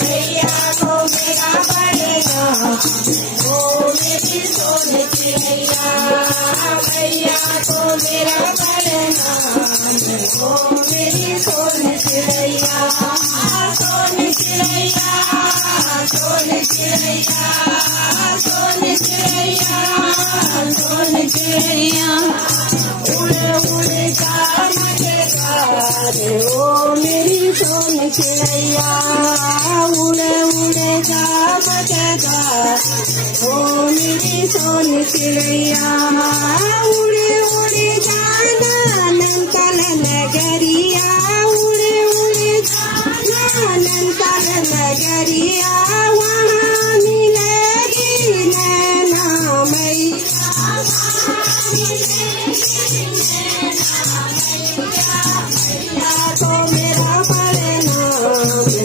मैया को मेरा पड़ेगा ओ मेरी सोन चिड़ैया मैया को मेरा पड़ेगा ओ मेरी सोन चिड़ैया सोन चिड़ैया सोन चिड़ैया सोन चिड़ैया सोन चिड़ैया उड़े उड़े जा मजेदार ओ मेरी सोन चिड़ैया उड़े उड़े जा मजेदार ओ मेरी सोन चिड़ैया उड़े उड़े जाना नंतल नगरिया उड़े उड़े जाना नंतल नगरिया